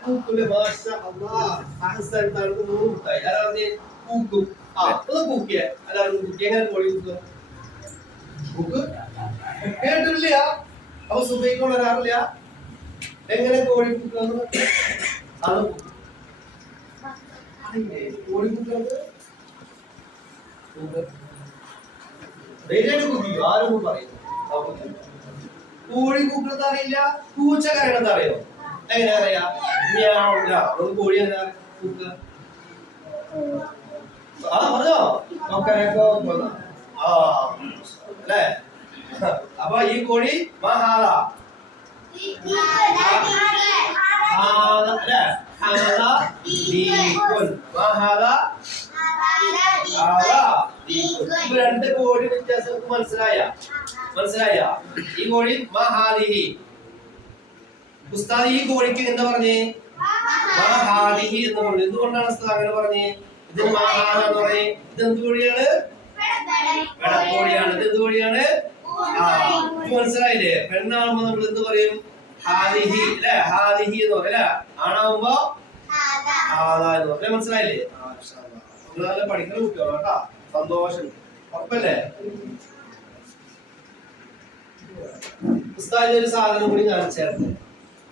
കൂക്കൂലെ മാഷാ അല്ലാഹ് അഹ്സൻതാണ് നൂറുട്ടായി ആരാ കൂക്കും ഒന്ന് കൂക്കിയേ എല്ലാവരും കൂക്കി എങ്ങനെ കോഴി കൂക്കുക കൂക്ക് കേട്ടില്ല അപ്പൊ സുബൈക്കോട് വരാറില്ല എങ്ങനെ കോഴി കൂക്കുന്നത് അത് കോഴി കൂക്കുന്നത് കുക്കിക്കോ ആരും പറയുന്നു കോഴി കൂക്കുന്നത് അറിയില്ല പൂച്ച കരയണത് അറിയോ എങ്ങനെ അറിയാ കോഴി എങ്ങനെ കൂക്കുക പറഞ്ഞോ അല്ലേ അപ്പൊ ഈ കോഴി മഹാല രണ്ട് കോഴി വ്യത്യാസം മനസ്സിലായ ഈ കോഴി മഹാദിഹി ഉസ്താദ് ഈ കോഴിക്ക് എന്താ പറഞ്ഞേ മഹാദിഹി എന്ന് പറഞ്ഞു എന്തുകൊണ്ടാണ് ഉസ്താദ് അങ്ങനെ പറഞ്ഞേ ഇതിന് മഹാദ എന്ന് പറഞ്ഞേ ഇത് എന്ത് കോഴിയാണ് പെടക്കോഴിയാണ് ഇത് എന്ത് കോഴിയാണ് മനസ്സിലായില്ലേ പെണ്ണാകുമ്പോ നമ്മൾ എന്ത് പറയും ഹാദിഹി അല്ലെ ഹാദിഹി എന്ന് പറയും അല്ലെ ആണാവുമ്പോ ഹാദ എന്ന് പറയും മനസ്സിലായില്ലേ നിങ്ങൾ നല്ല പഠിക്കുന്ന കുട്ടികളോ കേട്ടാ സന്തോഷം ഉറപ്പല്ലേ ഉസ്താദിന്റെ ഒരു സാധനം കൂടി കാണിച്ചേർത്ത്